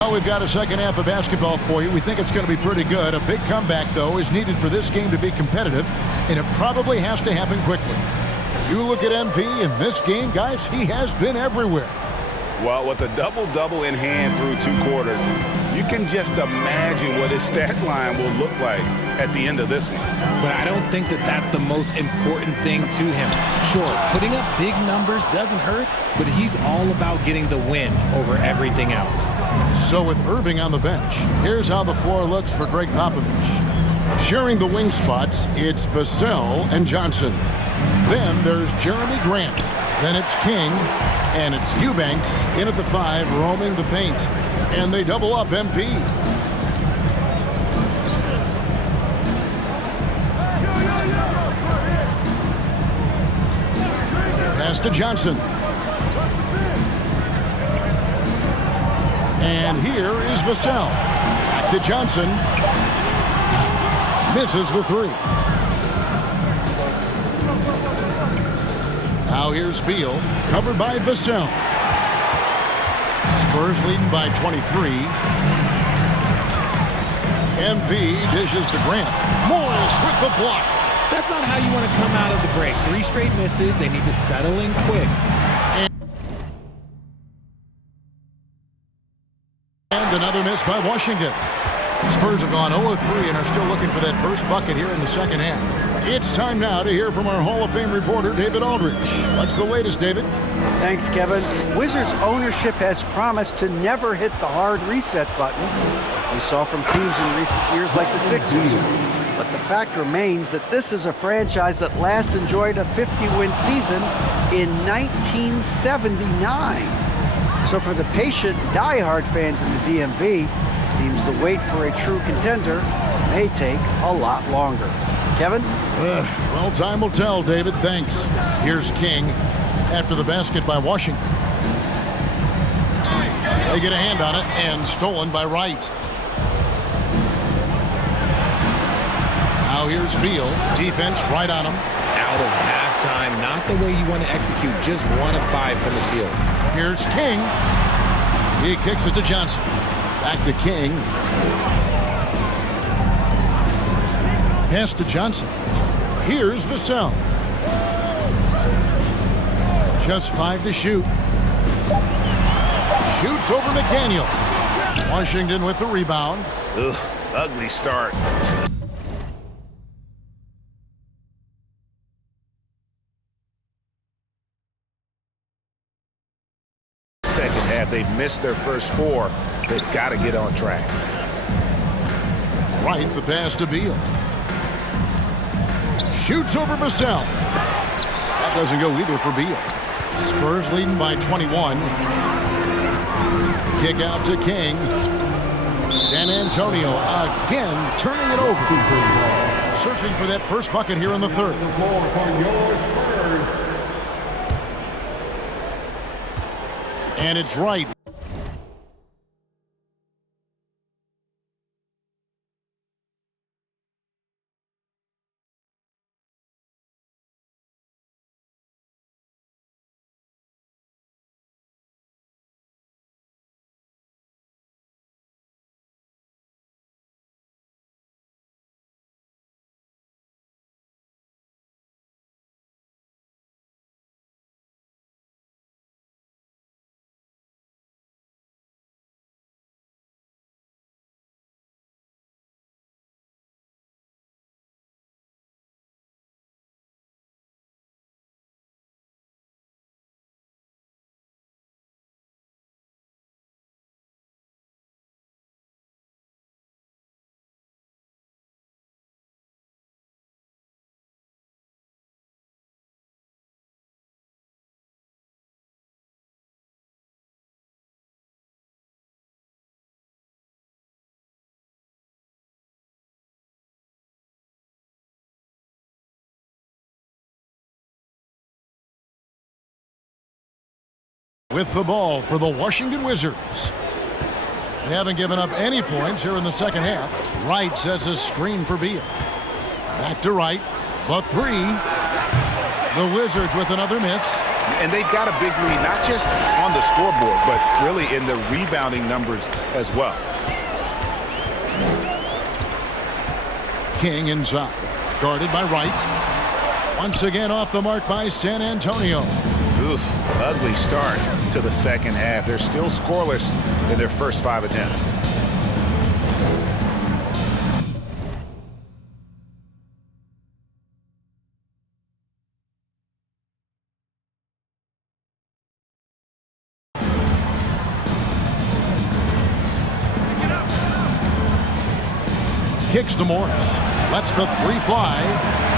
Well, we've got a second half of basketball for you. We think it's going to be pretty good. A big comeback, though, is needed for this game to be competitive, and it probably has to happen quickly. You look at MP in this game, guys, he has been everywhere. Well, with a double-double in hand through 2 quarters, you can just imagine what his stat line will look like at the end of this one. But I don't think that that's the most important thing to him. Sure, putting up big numbers doesn't hurt, but he's all about getting the win over everything else. So with Irving on the bench, here's how the floor looks for Greg Popovich. Sharing the wing spots, it's Vassell and Johnson. Then there's Jeremy Grant. Then it's King. And it's Eubanks in at the 5, roaming the paint. And they double up MP. Pass to Johnson. And here is Vassell. Back to Johnson. Misses the 3. Now here's Beal, covered by Vassell. Spurs leading by 23. MP dishes to Grant. Morris with the block. That's not how you want to come out of the break. 3 straight misses. They need to settle in quick. And another miss by Washington. Spurs have gone 0-3 and are still looking for that first bucket here in the second half. It's time now to hear from our Hall of Fame reporter, David Aldridge. What's the latest, David? Thanks, Kevin. Wizards ownership has promised to never hit the hard reset button we saw from teams in recent years like the Sixers. But the fact remains that this is a franchise that last enjoyed a 50-win season in 1979. So for the patient, diehard fans in the DMV, it seems the wait for a true contender may take a lot longer. Kevin? Well, time will tell, David. Thanks. Here's King after the basket by Washington. They get a hand on it and stolen by Wright. Now here's Beal. Defense right on him. Out of halftime, not the way you want to execute. Just 1 of 5 from the field. Here's King. He kicks it to Johnson. Back to King. Pass to Johnson. Here's Vassell. Just 5 to shoot. Shoots over McDaniel. Washington with the rebound. Ugh, ugly start. Second half, they've missed their first 4. They've got to get on track. Right, the pass to Beal. Shoots over Vassell. That doesn't go either for Beal. Spurs leading by 21. Kick out to King. San Antonio again turning it over. Searching for that first bucket here in the third. And it's right. With the ball for the Washington Wizards. They haven't given up any points here in the second half. Wright sets a screen for Beal. Back to Wright. The 3. The Wizards with another miss. And they've got a big lead, not just on the scoreboard, but really in the rebounding numbers as well. King inside, guarded by Wright. Once again off the mark by San Antonio. Oof, ugly start to the second half. They're still scoreless in their first 5 attempts. Kicks to Morris. Lets the three fly.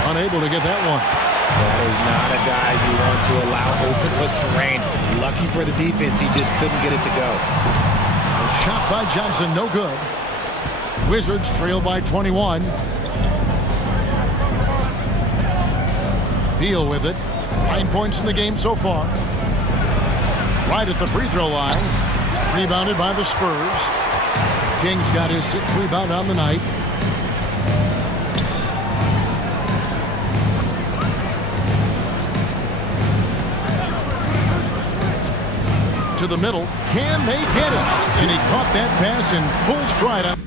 Unable to get that one. That is not a guy you want to allow open looks from range. Lucky for the defense, he just couldn't get it to go. A shot by Johnson, no good. Wizards trail by 21. Beal with it. 9 points in the game so far. Right at the free throw line. Rebounded by the Spurs. King's got his 6th rebound on the night. To the middle. Can they get it? And he caught that pass in full stride.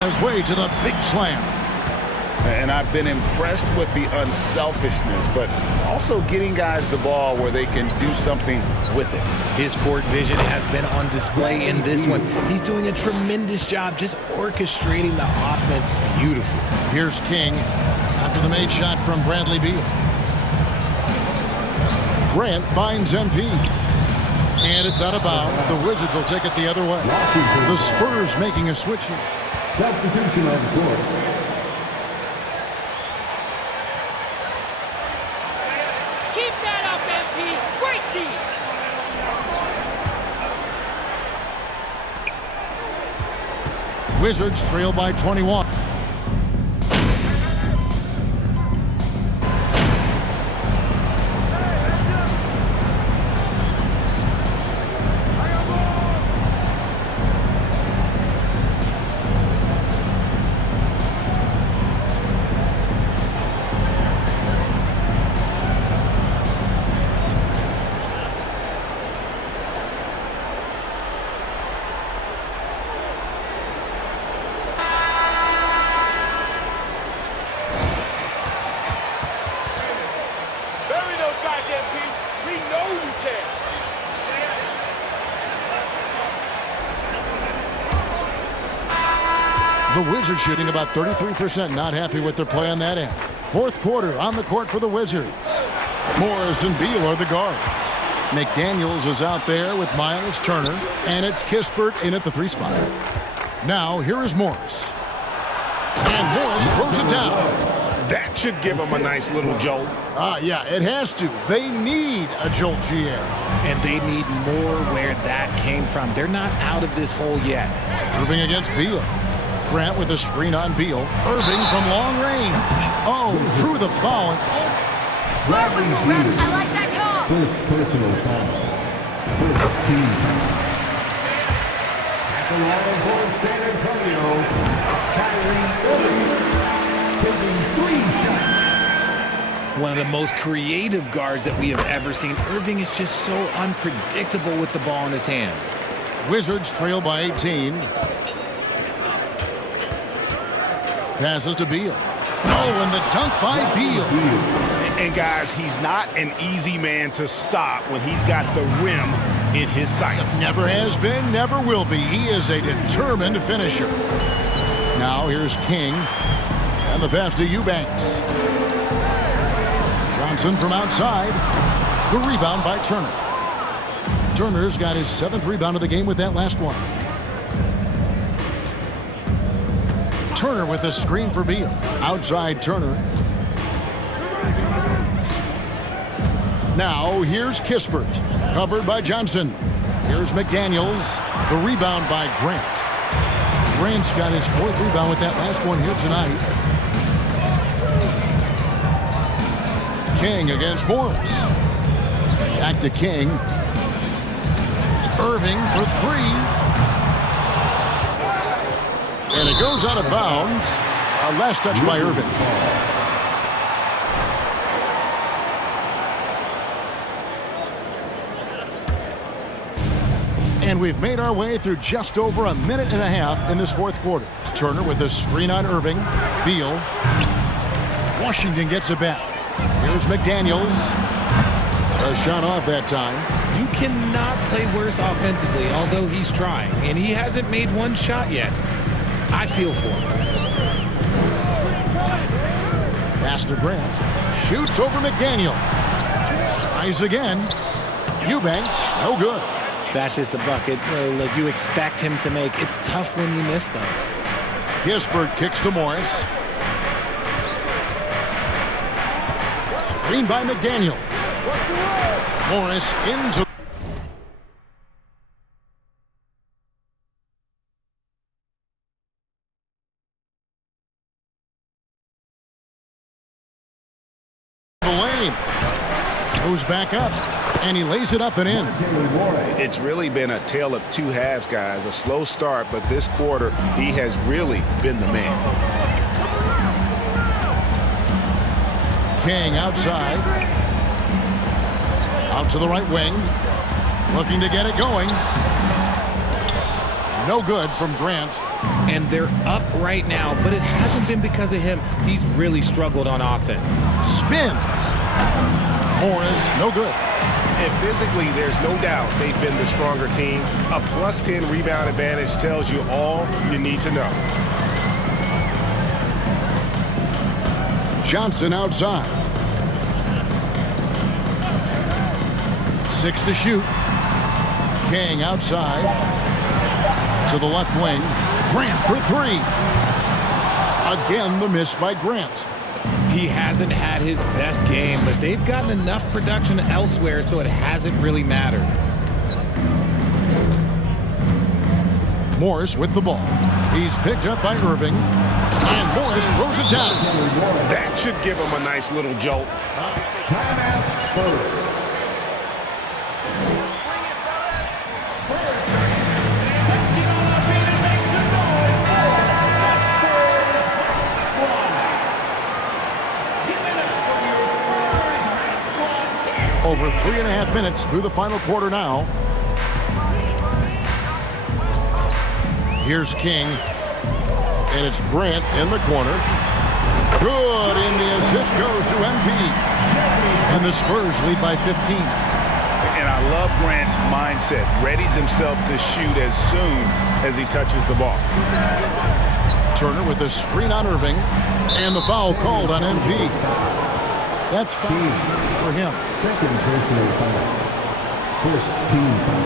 His way to the big slam. And I've been impressed with the unselfishness, but also getting guys the ball where they can do something with it. His court vision has been on display in this one. He's doing a tremendous job just orchestrating the offense beautifully. Here's King after the made shot from Bradley Beal. Grant finds MP. And it's out of bounds. The Wizards will take it the other way. The Spurs making a switch here. Substitution on the court. Keep that up, MP. Great D. Wizards trail by 21. The Wizards shooting about 33%, not happy with their play on that end. Fourth quarter on the court for the Wizards. Morris and Beal are the guards. McDaniels is out there with Miles Turner, and it's Kispert in at the 3 spot. Now, here is Morris. And Morris throws it down. That should give them a nice little jolt. Yeah, it has to. They need a jolt, GM. And they need more where that came from. They're not out of this hole yet. Moving against Beal. Grant with a screen on Beal. Irving from long range. Oh, drew the foul. And Bradley Beal. I like that call. First personal foul. First team foul. At the line for San Antonio, Kyrie Irving taking 3 shots. One of the most creative guards that we have ever seen. Irving is just so unpredictable with the ball in his hands. Wizards trail by 18. Passes to Beal. Oh, and the dunk by Beal. And guys, he's not an easy man to stop when he's got the rim in his sights. Never has been, never will be. He is a determined finisher. Now here's King. And the pass to Eubanks. Johnson from outside. The rebound by Turner. Turner's got his 7th rebound of the game with that last one. Turner with a screen for Beal. Outside Turner. Now here's Kispert. Covered by Johnson. Here's McDaniels. The rebound by Grant. Grant's got his 4th rebound with that last one here tonight. King against Morris. Back to King. Irving for 3. And it goes out of bounds. Last touch by Irving. And we've made our way through just over a minute and a half in this 4th quarter. Turner with a screen on Irving. Beal. Washington gets it back. Here's McDaniels. A shot off that time. You cannot play worse offensively, although he's trying. And he hasn't made one shot yet. I feel for him. Pass to Grant. Shoots over McDaniel. Tries again. Eubanks, no good. That's just the bucket like you expect him to make. It's tough when you miss those. Kispert kicks to Morris. Screen by McDaniel. Morris into the lane. Goes back up, and he lays it up and in. It's really been a tale of 2 halves, guys. A slow start, but this quarter, he has really been the man. King outside. Out to the right wing. Looking to get it going. No good from Grant. And they're up right now, but it hasn't been because of him. He's really struggled on offense. Spins. Morris, no good. And physically, there's no doubt they've been the stronger team. A +10 rebound advantage tells you all you need to know. Johnson outside. 6 to shoot. King outside. To the left wing. Grant for 3. Again, the miss by Grant. He hasn't had his best game, but they've gotten enough production elsewhere, so it hasn't really mattered. Morris with the ball. He's picked up by Irving. And Morris throws it down. That should give him a nice little jolt. Timeout Spurs. Over 3.5 minutes through the final quarter now. Here's King. And it's Grant in the corner. Good, and the assist goes to MP. And the Spurs lead by 15. And I love Grant's mindset. Readies himself to shoot as soon as he touches the ball. Turner with a screen on Irving. And the foul called on MP. That's foul for him. Second personal foul. First team foul.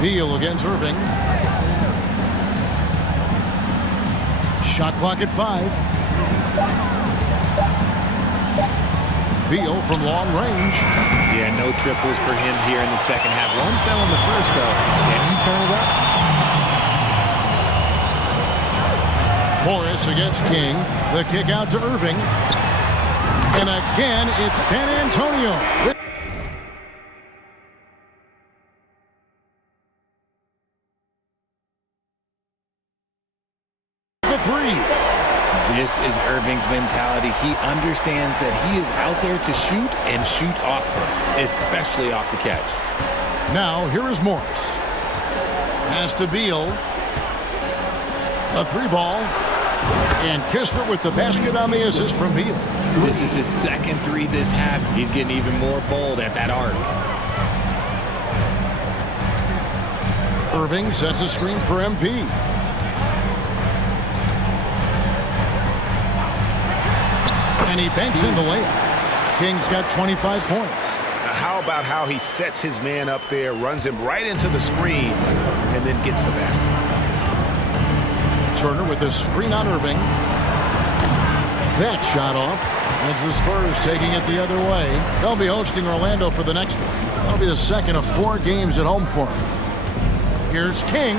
Beal against Irving. Shot clock at 5. Beal from long range. Yeah, no triples for him here in the second half. One fell in the first, though. Can he turn it up? Morris against King. The kick out to Irving. And again, it's San Antonio. The three. This is Irving's mentality. He understands that he is out there to shoot and shoot often, especially off the catch. Now, here is Morris. Pass to Beal. A three ball. And Kispert with the basket on the assist from Beal. This is his second three this half. He's getting even more bold at that arc. Irving sets a screen for MP. And he banks in the layup. King's got 25 points. How about how he sets his man up there, runs him right into the screen, and then gets the basket. Turner with a screen on Irving. That shot off. It's the Spurs taking it the other way. They'll be hosting Orlando for the next one. That'll be the second of 4 games at home for him. Here's King,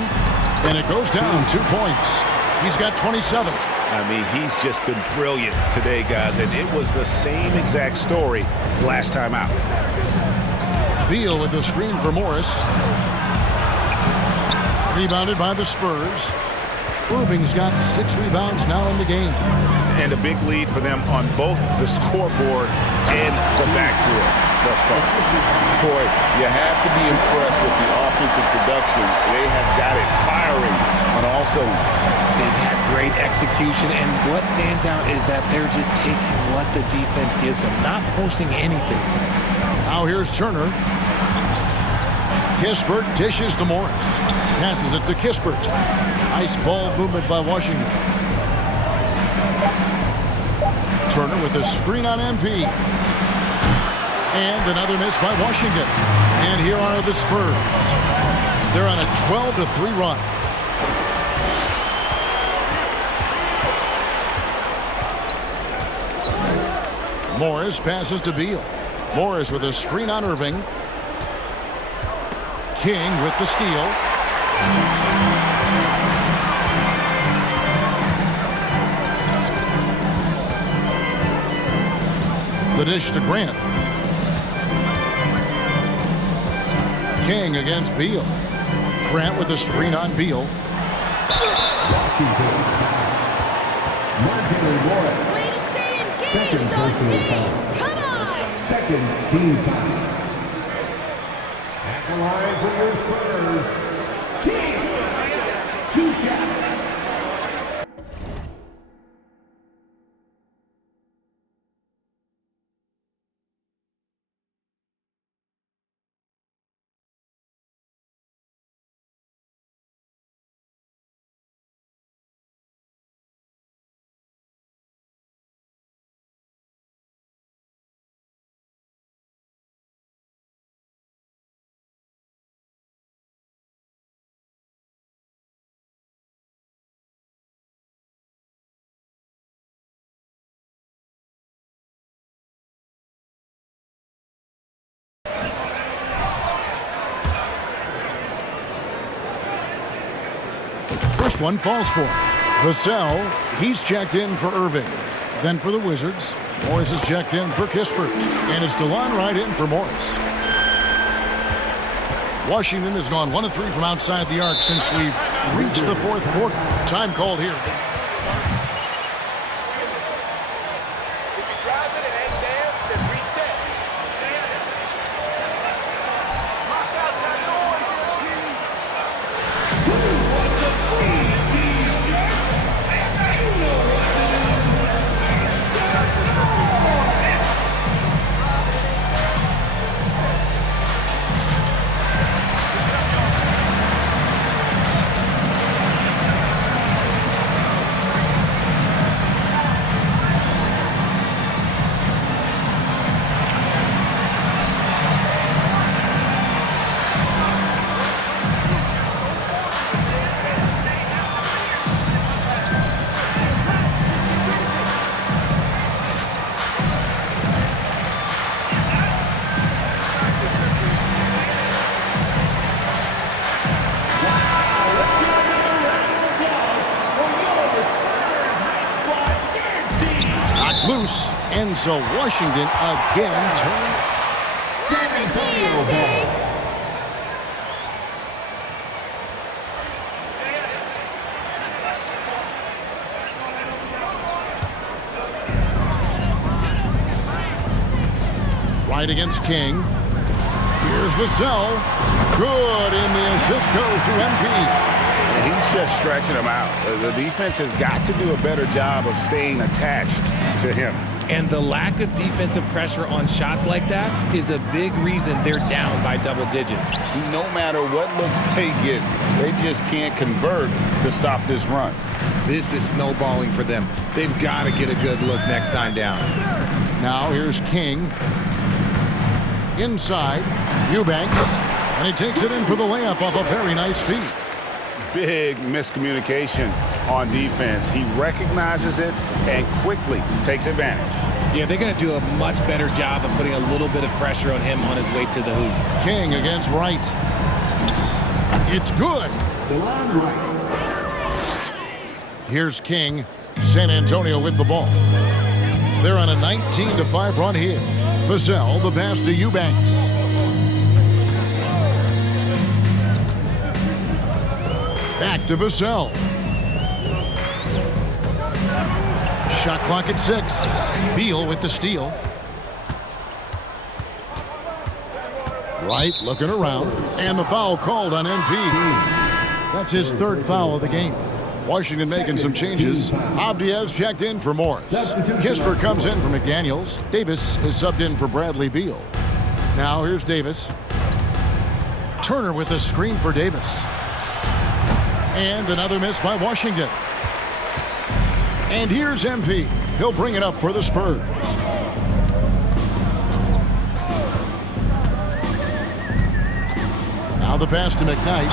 and it goes down 2 points. He's got 27. I mean, he's just been brilliant today, guys, and it was the same exact story last time out. Beal with the screen for Morris. Rebounded by the Spurs. Irving's got 6 rebounds now in the game. And a big lead for them on both the scoreboard and the backboard thus far. Boy, you have to be impressed with the offensive production. They have got it firing on all cylinders. They've had great execution, and what stands out is that they're just taking what the defense gives them, not forcing anything. Now here's Turner. Kispert dishes to Morris. Passes it to Kispert. Nice ball movement by Washington. Turner with a screen on MP. And another miss by Washington. And here are the Spurs. They're on a 12-3 run. Morris passes to Beal. Morris with a screen on Irving. King with the steal. The dish to Grant. King against Beal. Grant with a screen on Beal. Washington. Martin Morris. Way to stay engaged Second all personal day. foul. Come on! Second team foul. At the line for your Spurs. King. 2 shots. First one falls for Vassell. He's checked in for Irving. Then for the Wizards, Morris is checked in for Kispert. And it's DeLon right in for Morris. Washington has gone 1 of 3 from outside the arc since we've reached the 4th quarter. Time called here. Loose, and so Washington again turn. San Antonio ball. Right against King. Here's Vassell. Good, and the assist goes to MP. He's just stretching him out. The defense has got to do a better job of staying attached to him. And the lack of defensive pressure on shots like that is a big reason they're down by double digits. No matter what looks they get, they just can't convert to stop this run. This is snowballing for them. They've got to get a good look next time down. Now here's King. Inside, Eubanks, and he takes it in for the layup off a very nice feed. Big miscommunication on defense. He recognizes it and quickly takes advantage. Yeah, they're going to do a much better job of putting a little bit of pressure on him on his way to the hoop. King against Wright. It's good. Here's King. San Antonio with the ball. They're on a 19-5 run here. Vassell, the pass to Eubanks. Back to Vassell. Shot clock at 6. Beal with the steal. Wright looking around. And the foul called on MP. That's his third foul of the game. Washington making some changes. Avdia's checked in for Morris. Kispert comes in for McDaniels. Davis is subbed in for Bradley Beal. Now here's Davis. Turner with a screen for Davis. And another miss by Washington. And here's MP. He'll bring it up for the Spurs. Now the pass to McKnight.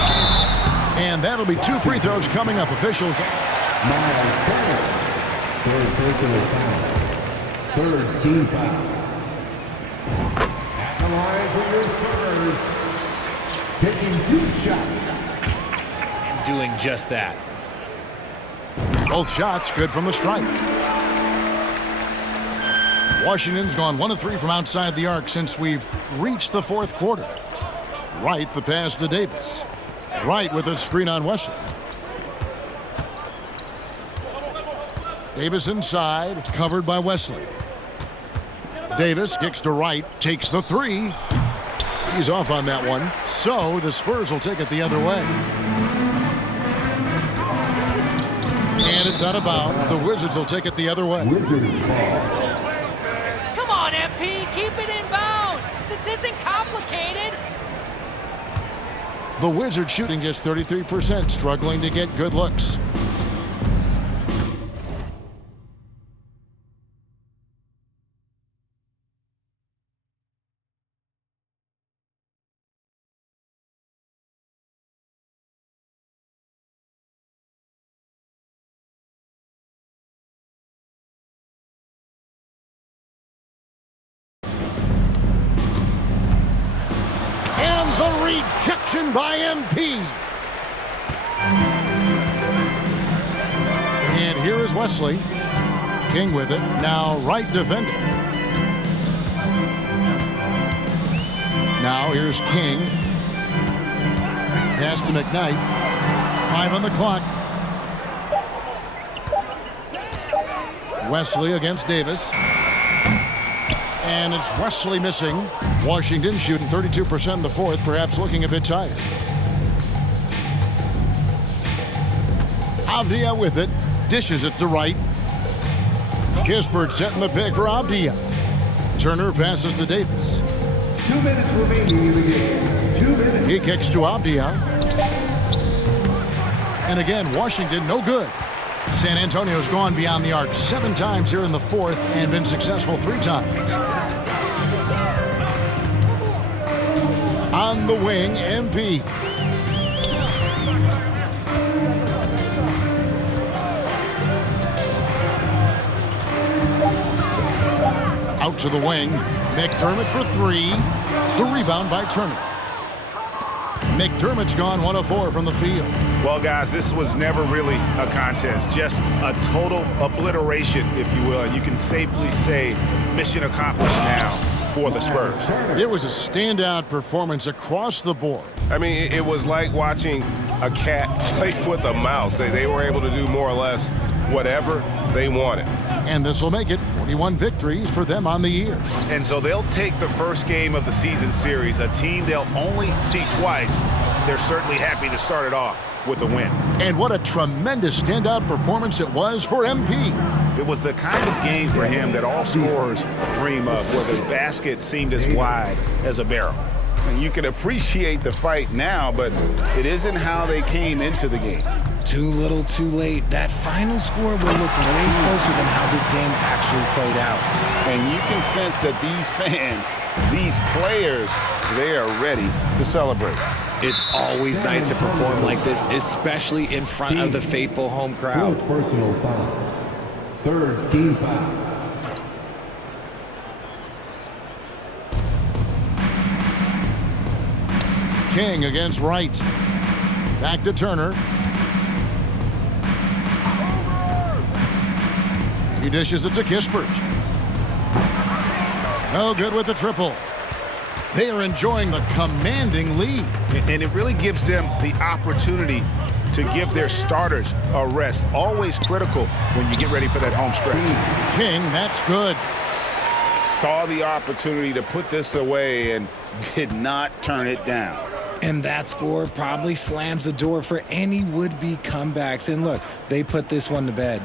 And that'll be 2 free throws coming up. Officials. Third team foul. At the line for your Spurs. Taking 2 shots. Doing just that. Both shots good from the stripe. Washington's gone 1 of 3 from outside the arc since we've reached the fourth quarter. Wright, the pass to Davis. Wright with a screen on Wesley. Davis inside, covered by Wesley. Davis kicks to Wright, takes the 3. He's off on that one, so the Spurs will take it the other way. And it's out of bounds. The Wizards will take it the other way. Come on, MP, keep it in bounds. This isn't complicated. The Wizards shooting just 33%, struggling to get good looks. The rejection by MP. And here is Wesley. King with it. Now Wright defending. Now here's King. Pass to McKnight. 5 on the clock. Wesley against Davis. And it's Wesley missing. Washington shooting 32% in the fourth, perhaps looking a bit tired. Avdia with it, dishes it to Wright. Kispert setting the pick for Avdia. Turner passes to Davis. 2 minutes remaining in the game. 2 minutes. He kicks to Avdia. And again, Washington no good. San Antonio's gone beyond the arc 7 times here in the fourth and been successful 3 times. On the wing, MP. Out to the wing. McDermott for 3. The rebound by Turner. McDermott's gone 1 of 4 from the field. Well, guys, this was never really a contest, just a total obliteration, if you will. And you can safely say mission accomplished now for the Spurs. It was a standout performance across the board. I mean, it was like watching a cat play with a mouse. They were able to do more or less whatever they wanted. And this will make it 41 victories for them on the year. And so they'll take the first game of the season series, a team they'll only see twice. They're certainly happy to start it off with a win. And what a tremendous standout performance it was for MP. It was the kind of game for him that all scorers dream of, where the basket seemed as wide as a barrel. And you can appreciate the fight now, but it isn't how they came into the game. Too little, too late. That final score will look way closer than how this game actually played out. And you can sense that these fans, these players, they are ready to celebrate. It's always nice to perform like this, especially in front of the faithful home crowd. Personal foul. Third team foul. King against Wright. Back to Turner. He dishes it to Kispert. No good with the triple. They are enjoying the commanding lead. And it really gives them the opportunity to give their starters a rest. Always critical when you get ready for that home stretch. King, that's good. Saw the opportunity to put this away and did not turn it down. And that score probably slams the door for any would-be comebacks. And look, they put this one to bed.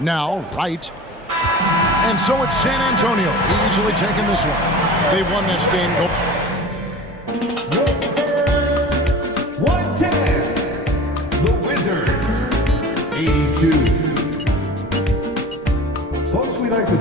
Now, Wright. And so it's San Antonio easily taking this one. They won this game. Your Spurs, 110. The Wizards, 82. Folks, we'd like to